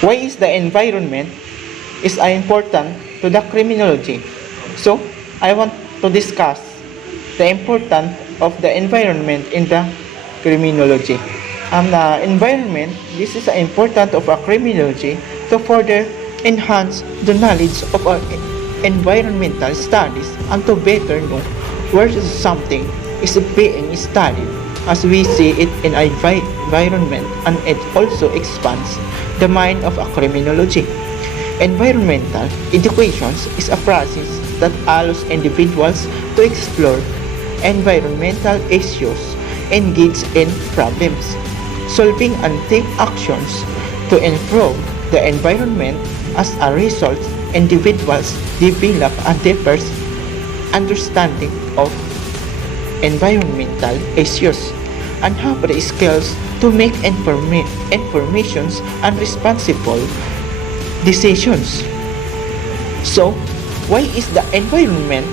Why is the environment is important to the criminology? So, I want to discuss the importance of the environment in the criminology. The environment, this is important of a criminology to further enhance the knowledge of our environmental studies and to better know where something is being studied as we see it in our environment, and it also expands the mind of a criminology. Environmental education is a process that allows individuals to explore environmental issues, engage in problems solving, and take actions to improve the environment. As a result, individuals develop a deeper understanding of environmental issues and have the skills to make informations and responsible decisions. So, why is the environment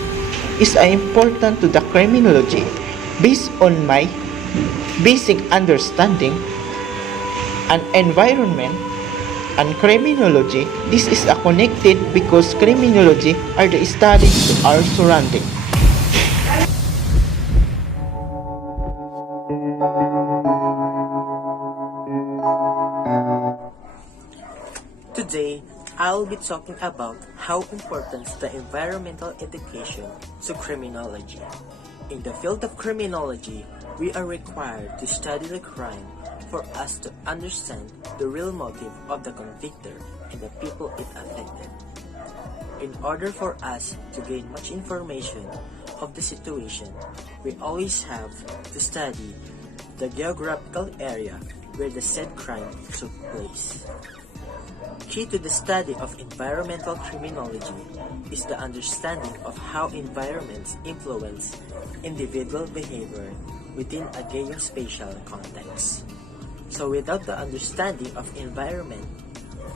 is important to the criminology? Based on my basic understanding, an environment and criminology, this is a connected because criminology are the studies of our surrounding. Today, I'll be talking about how important the environmental education to criminology. In the field of criminology, we are required to study the crime for us to understand the real motive of the convictor and the people it affected. In order for us to gain much information of the situation, we always have to study the geographical area where the said crime took place. Key to the study of environmental criminology is the understanding of how environments influence individual behavior within a geospatial context. So without the understanding of environment,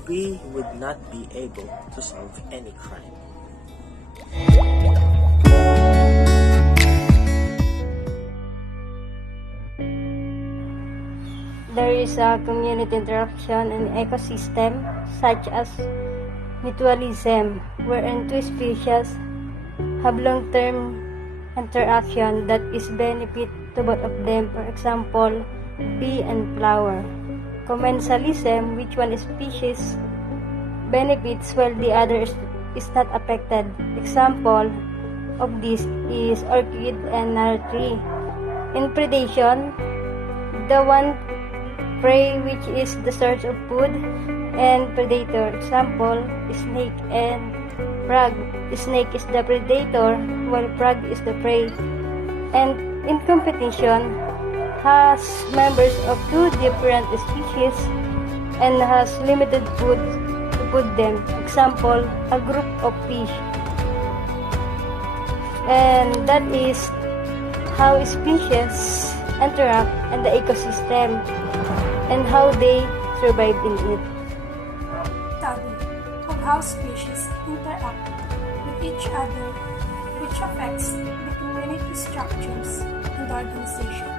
we would not be able to solve any crime. There is a community interaction and ecosystem such as mutualism, wherein two species have long-term interaction that is benefit to both of them. For example, bee and flower. Commensalism, which one species benefits while the other is not affected. Example of this is orchid and another tree. In predation, the one prey which is the source of food and predator. Example, snake and frog. Snake is the predator while frog is the prey. And in competition, has members of two different species and has limited food to food them. Example, a group of fish. And that is how species interact in the ecosystem and how they survive in it. Study of how species interact with each other, which affects the community structures and organization.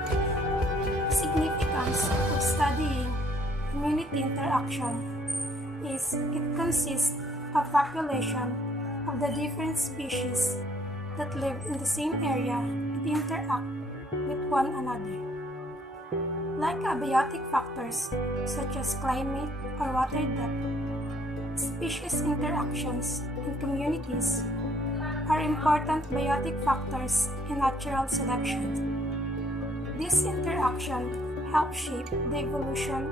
Significance of studying community interaction is it consists of population of the different species that live in the same area and interact with one another. Like abiotic factors such as climate or water depth, species interactions in communities are important biotic factors in natural selection. This interaction helps shape the evolution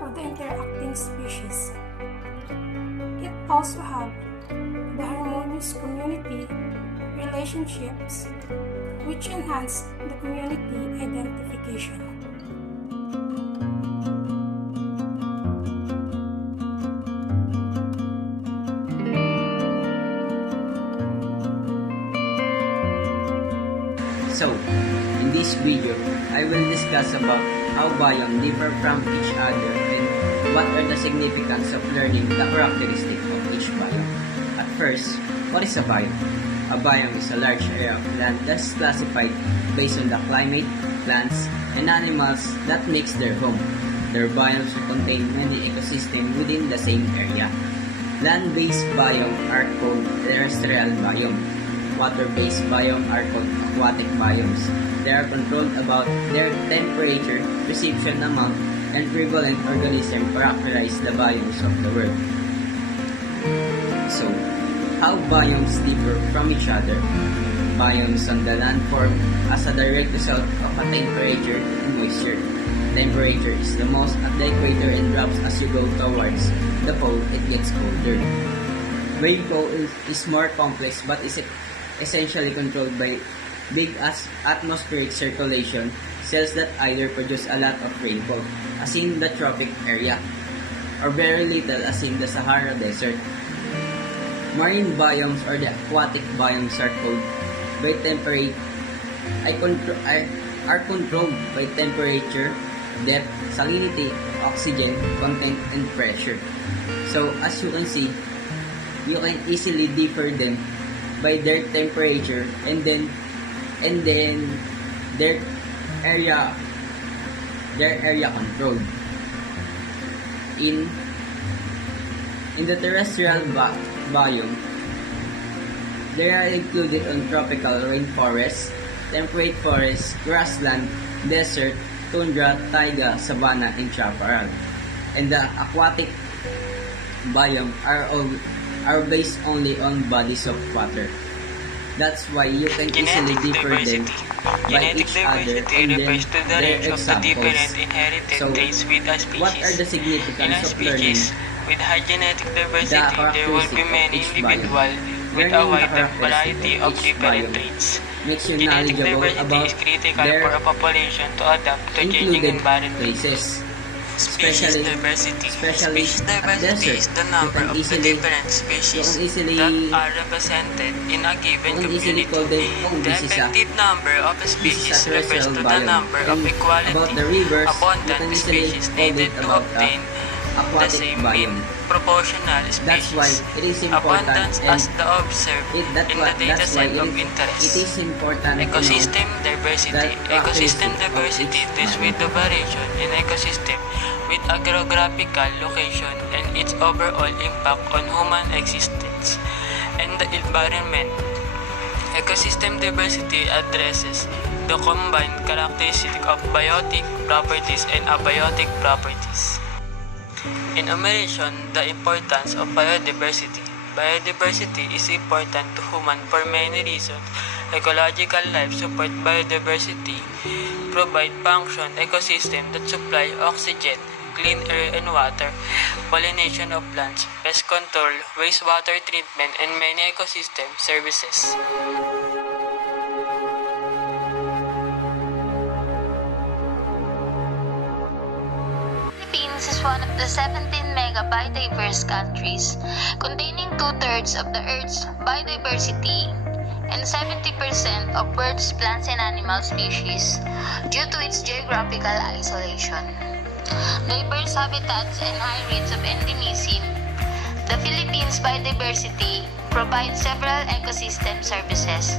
of the interacting species. It also helps the harmonious community relationships, which enhance the community identification. So, in this video, I will discuss about how biomes differ from each other and what are the significance of learning the characteristics of each biome. At first, what is a biome? A biome is a large area of land that is classified based on the climate, plants, and animals that makes their home. Their biomes contain many ecosystems within the same area. Land-based biome are called terrestrial biome. Water-based biome are called aquatic biomes. They are controlled about their temperature, precipitation amount, and prevalent organisms characterize the biomes of the world. So, how biomes differ from each other? Biomes on the land form as a direct result of a temperature and moisture. Temperature is the most at the equator and drops as you go towards the pole, it gets colder. Rainfall is more complex but is essentially controlled by big atmospheric circulation cells that either produce a lot of rainfall, as in the tropic area, or very little, as in the Sahara Desert. Marine biomes or the aquatic biomes are controlled by temperature, depth, salinity, oxygen content, and pressure. So as you can see, you can easily differ them by their temperature and then their area controlled. In the terrestrial biome, they are included on tropical rainforests, temperate forests, grassland, desert, tundra, taiga, savanna, and chaparral. And the aquatic biome are based only on bodies of water. That's why you can easily differ them by each other and then their examples. So, what are the significance of learning with high genetic diversity, the there will be many individuals with a wide variety of different traits. makes you Genetic knowledgeable diversity about is critical their for a population to adapt to changing included environment. places. Species diversity. Species diversity is the number of the different species that are represented in a given community. The effective number of species refers to the number of equality, abundant species needed to obtain the same in proportional That's why species. it is important Abundance as the observed in the dataset of it interest. is important Ecosystem diversity. that Ecosystem accuracy diversity deals with the variation in ecosystem with a geographical location and its overall impact on human existence and the environment. Ecosystem diversity addresses the combined characteristics of biotic properties and abiotic properties. Enumeration the importance of biodiversity. Biodiversity is important to humans for many reasons. Ecological life support biodiversity, provide function ecosystem that supply oxygen, clean air and water, pollination of plants, pest control, wastewater treatment, and many ecosystem services. Philippines is one of the 17 mega-biodiverse countries, containing 2/3 of the Earth's biodiversity and 70% of birds, plants, and animal species due to its geographical isolation, diverse habitats, and high rates of endemism. The Philippines' biodiversity provides several ecosystem services.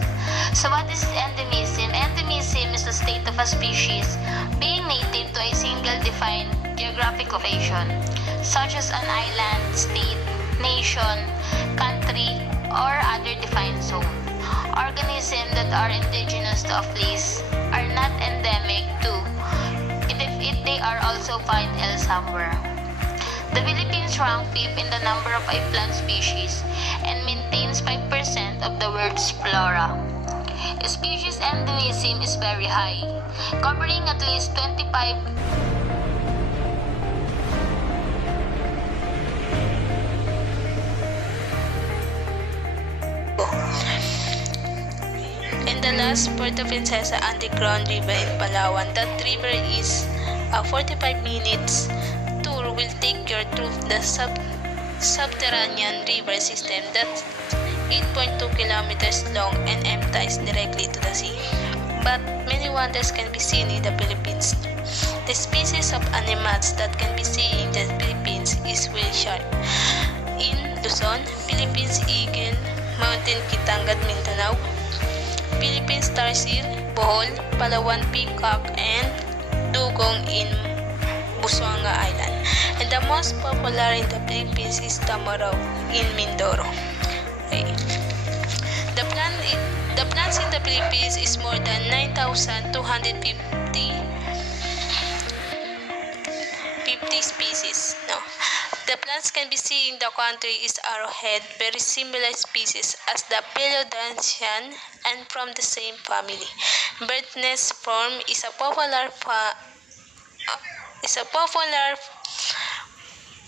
So what is endemism? Endemism is the state of a species being native to a single defined geographic location, such as an island, state, nation, country, or other defined zone. Organisms that are indigenous to a place are not endemic to if they are also found elsewhere. The Philippines ranks 5th in the number of plant species and maintains 5% of the world's flora. Species endemism is very high, covering at least 25 In the last Puerto Princesa Underground River in Palawan, that river is a 45 minutes tour will take you through the subterranean river system that's 8.2 kilometers long and empties directly to the sea. But many wonders can be seen in the Philippines. The species of animals that can be seen in the Philippines is whale shark. In Luzon, Philippines eagle, mountain kitangad, Mindanao, Philippines tarsier, Bohol, Palawan peacock, and dugong in Busuanga Island, and the most popular in the Philippines is the Morao in Mindoro. Okay. The plants in the Philippines is more than 9,250 species. No. The plants can be seen in the country is arrowhead, very similar species as the Philodendron and from the same family. Bird nest form is a popular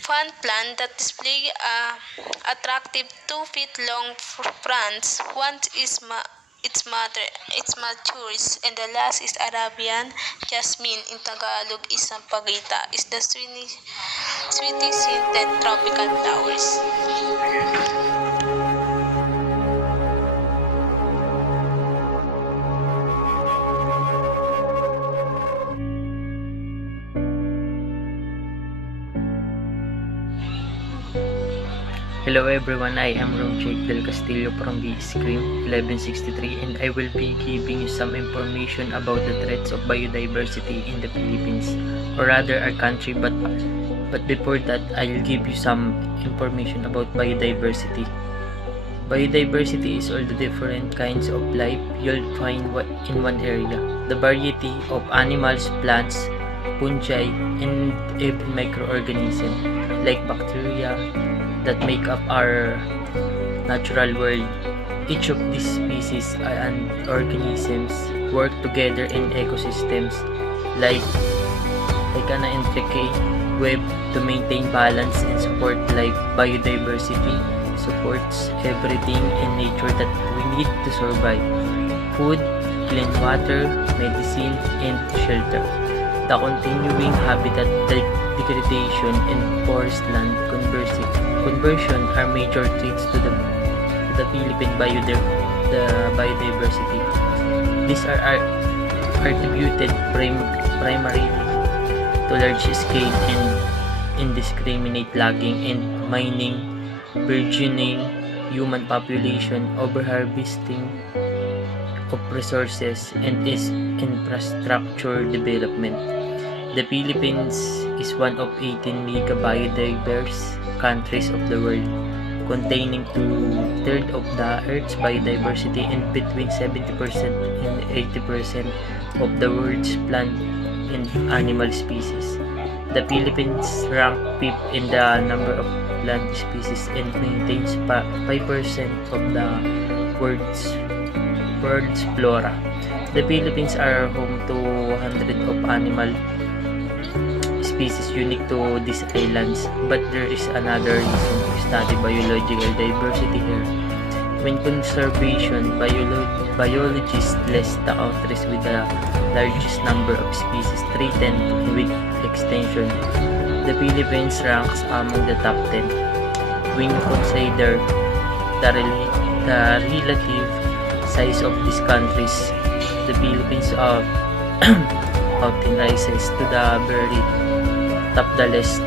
fan plant that display attractive 2 feet long fronds. Once it matures, and the last is Arabian jasmine. In Tagalog is sampagita. Is the sweetly scented tropical flowers. Hello everyone, I am Romjake Del Castillo from the Scream 1163, and I will be giving you some information about the threats of biodiversity in the Philippines, or rather our country, but before that, I'll give you some information about biodiversity. Biodiversity is all the different kinds of life you'll find in one area. The variety of animals, plants, fungi, and even microorganisms like bacteria that make up our natural world. Each of these species and organisms work together in ecosystems like an intricate web to maintain balance and support life. Biodiversity supports everything in nature that we need to survive: food, clean water, medicine, and shelter. The continuing habitat degradation and forest land conversion are major threats to the Philippine biodiversity. These are attributed primarily to large-scale and indiscriminate logging and mining, burgeoning human population, overharvesting of resources, and infrastructure development. The Philippines is one of 18 mega biodiverse countries of the world, containing 2/3 of the Earth's biodiversity and between 70% and 80% of the world's plant and animal species. The Philippines rank 5th in the number of plant species and maintains 5% of the world's flora. The Philippines are home to hundreds of animal species unique to these islands, but there is another reason to study biological diversity here. When conservation biologists list the countries with the largest number of species threatened with extinction, the Philippines ranks among the top 10. When you consider the relative size of these countries, the Philippines often rises to the very top the list.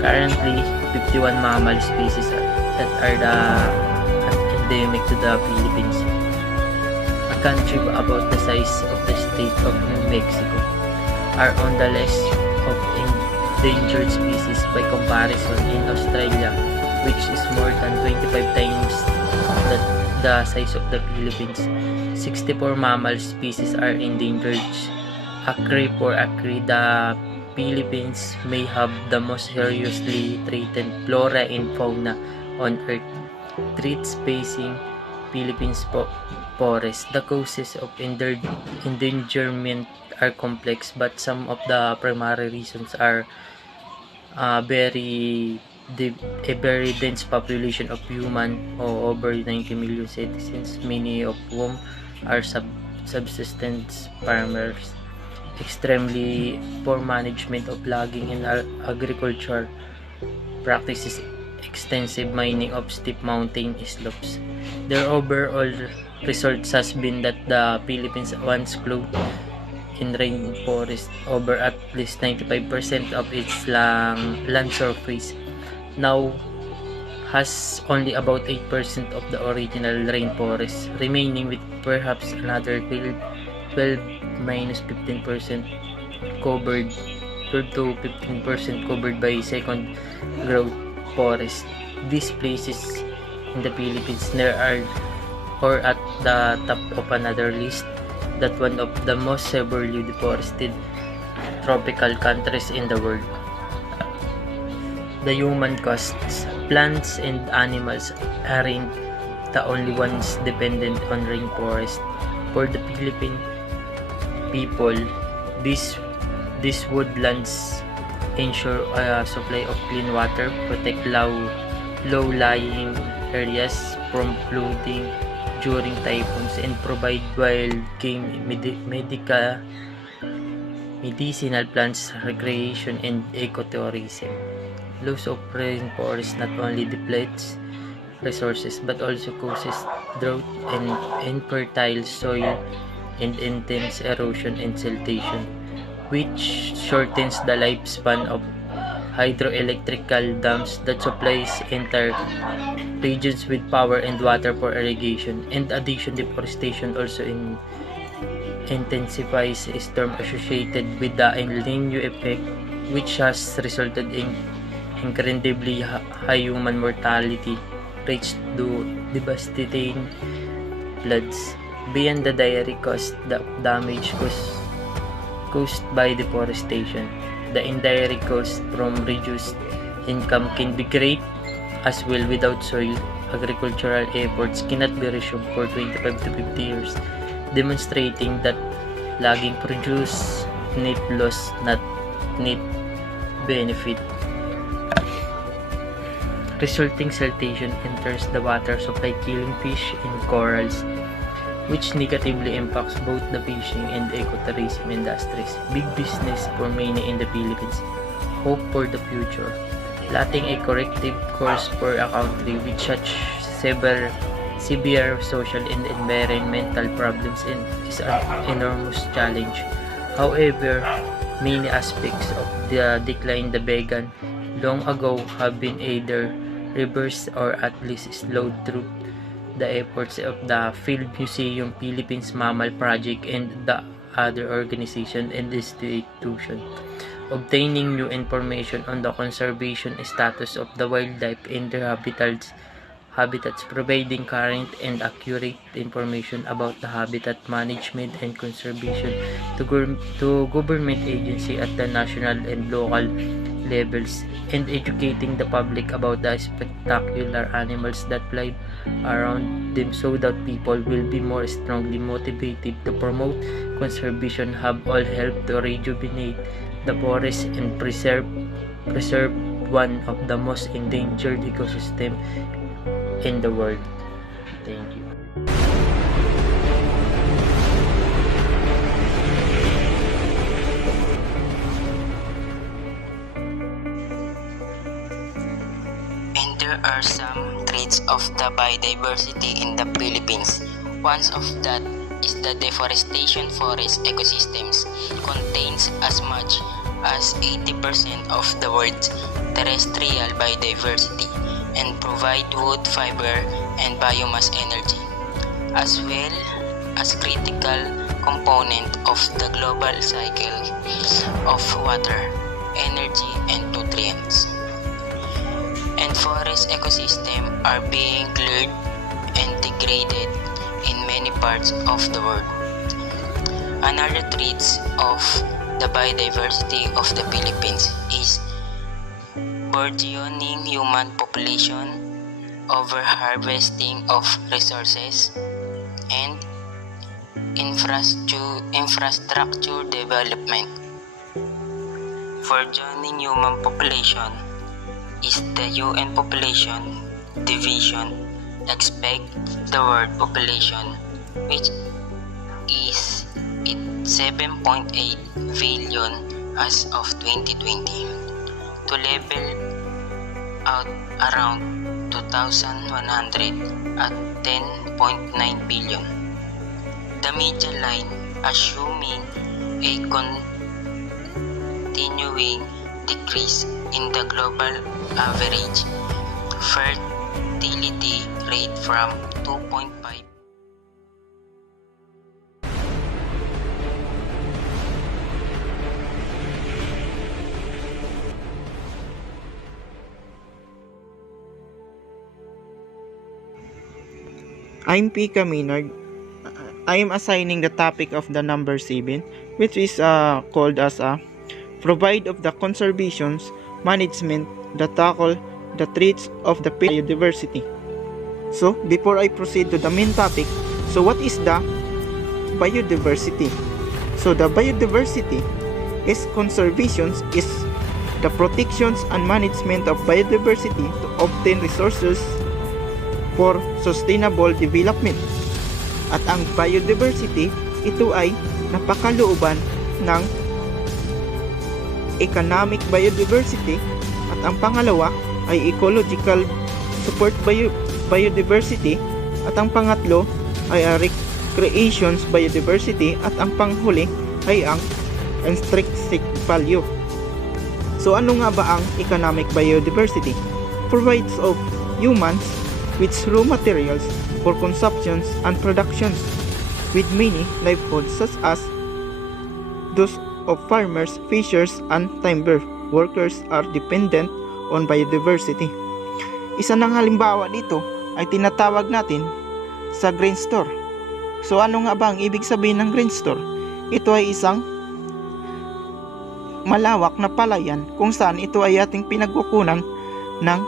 Currently, 51 mammal species that are endemic to the Philippines, a country about the size of the state of New Mexico, are on the list of endangered species. By comparison, in Australia, which is more than 25 times the size of the Philippines, 64 mammal species are endangered. For acre, the Philippines may have the most seriously threatened flora and fauna on Earth. Threats facing Philippines forests. The causes of endangerment are complex, but some of the primary reasons are a very dense population of human, or over 90 million citizens, many of whom are subsistence farmers, extremely poor management of logging and agriculture practices, extensive mining of steep mountain slopes. Their overall result has been that the Philippines, once clothed in rainforest over at least 95% of its land surface, now has only about 8% of the original rainforest remaining, with perhaps another 12-15% covered 12 to 15% covered by second growth forest. These places in the Philippines there are or at the top of another list that one of the most severely deforested tropical countries in the world. The human costs, plants and animals aren't the only ones dependent on rainforest. For the Philippine people, these woodlands ensure a supply of clean water, protect low-lying areas from flooding during typhoons, and provide wild game, medicinal plants, recreation, and ecotourism. Loss of rainforest not only depletes resources but also causes drought and infertile soil and intense erosion and siltation, which shortens the lifespan of hydroelectrical dams that supplies entire regions with power and water for irrigation. In addition, deforestation also intensifies storm associated with the El Niño effect, which has resulted in incredibly high human mortality rates due devastating floods. Beyond the direct cost, the damage caused by deforestation, the indirect cost from reduced income can be great as well. Without soil, agricultural efforts cannot be resumed for 25 to 50 years, demonstrating that logging produce net loss, not net benefit. Resulting siltation enters the water supply, killing fish and corals, which negatively impacts both the fishing and ecotourism industries. Big business for many in the Philippines. Hope for the future. Plotting a corrective course for a country with such severe social and environmental problems is an enormous challenge. However, many aspects of the decline the began long ago have been either reversed or at least slowed through the efforts of the Field Museum, Philippines Mammal Project, and the other organizations and institutions. Obtaining new information on the conservation status of the wildlife and their habitats, providing current and accurate information about the habitat management and conservation to government agencies at the national and local levels, and educating the public about the spectacular animals that fly around them so that people will be more strongly motivated to promote conservation have all helped to rejuvenate the forest and preserve one of the most endangered ecosystem in the world. Thank you. And there are some traits of the biodiversity in the Philippines. One of that is the deforestation. Forest ecosystems contains as much as 80% of the world's terrestrial biodiversity and provide wood, fiber, and biomass energy, as well as critical component of the global cycle of water, energy, and nutrients. And forest ecosystems are being cleared and degraded in many parts of the world. Another trait of the biodiversity of the Philippines is burgeoning human population, over-harvesting of resources, and infrastructure development. Burgeoning human population is the UN Population Division expect the world population, which is 7.8 billion as of 2020, to level out around 2,100 at 10.9 billion. The median line assuming a continuing decrease in the global average fertility rate from 2.5. I'm Pika Maynard. I am assigning the topic of the number 7, which is called as provide of the conservations management that tackle the threats of the biodiversity. So, before I proceed to the main topic, so what is the biodiversity? So, the biodiversity is conservations is the protections and management of biodiversity to obtain resources for sustainable development. At ang biodiversity, ito ay napakalooban ng economic biodiversity, at ang pangalawa ay ecological support biodiversity, at ang pangatlo ay recreations biodiversity, at ang panghuli ay ang intrinsic value. So ano nga ba ang economic biodiversity? Provides of humans with raw materials for consumptions and productions, with many livelihoods such as those of farmers, fishers, and timber workers are dependent on biodiversity. Isa ng halimbawa dito ay tinatawag natin sa grain store. So ano nga ba ang ibig sabihin ng grain store? Ito ay isang malawak na palayan kung saan ito ay ating pinagkukunan ng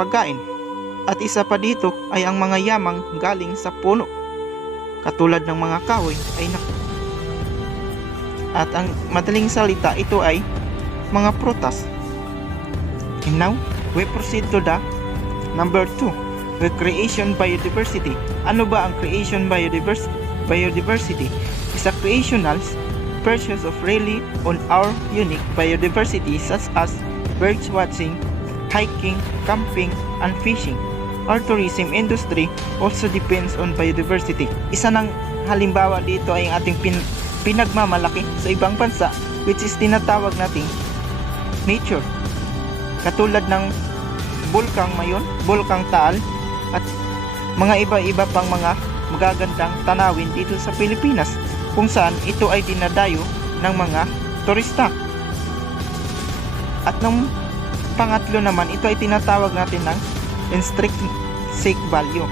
pagkain. At isa pa dito ay ang mga yamang galing sa puno, katulad ng mga kahoy ay at ang madaling salita, ito ay mga prutas. And now, we proceed to the number 2, recreation biodiversity. Ano ba ang creation biodiversity? Is a creational pursuit of really on our unique biodiversity such as birds watching, hiking, camping, and fishing. Our tourism industry also depends on biodiversity. Isa ng halimbawa dito ay ang ating pinagmamalaki sa ibang bansa, which is tinatawag nating nature. Katulad ng bulkang Mayon, bulkang Taal, at mga iba-iba pang mga magagandang tanawin dito sa Pilipinas, kung saan ito ay dinadayo ng mga turista. At ng pangatlo naman, ito ay tinatawag natin ng intrinsic value.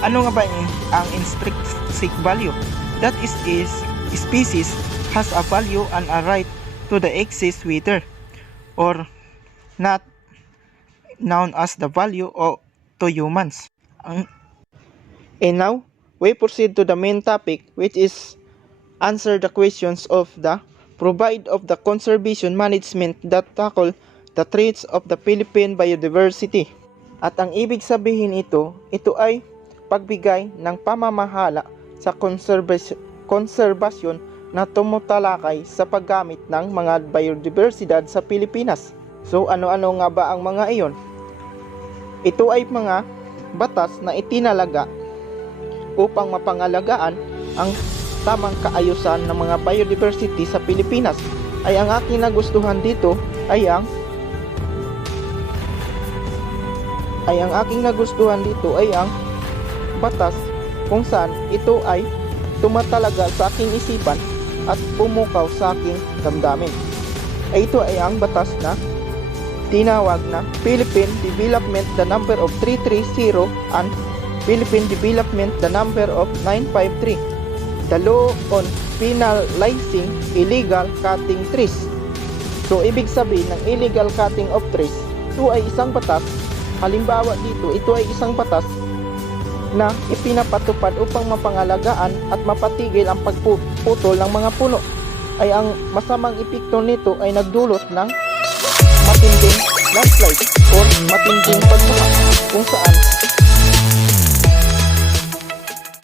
Ano nga ba ang intrinsic value? That is species has a value and a right to the excess whether or not known as the value to humans. And now, we proceed to the main topic, which is answer the questions of the provide of the conservation management that tackle the threats of the Philippine biodiversity. At ang ibig sabihin ito ay pagbigay ng pamamahala sa konserbasyon na tumutalakay sa paggamit ng mga biodibersidad sa Pilipinas. So ano-ano nga ba ang mga iyon? Ito ay mga batas na itinalaga upang mapangalagaan ang tamang kaayusan ng mga biodiversity sa Pilipinas. Ay ang aking nagustuhan dito ay ang batas kung saan ito ay tumatalaga sa aking isipan at pumukaw sa aking damdamin. Ito ay ang batas na tinawag na Philippine Development the number of 330 and Philippine Development the number of 953, the law on penalizing illegal cutting trees. So ibig sabihin ng illegal cutting of trees, ito ay isang batas. Halimbawa dito, ito ay isang batas na ipinapatupad upang mapangalagaan at mapatigil ang pagputol ng mga puno. Ay ang masamang epekto nito ay nagdulot ng matinding landslide o matinding pagbaha, kung saan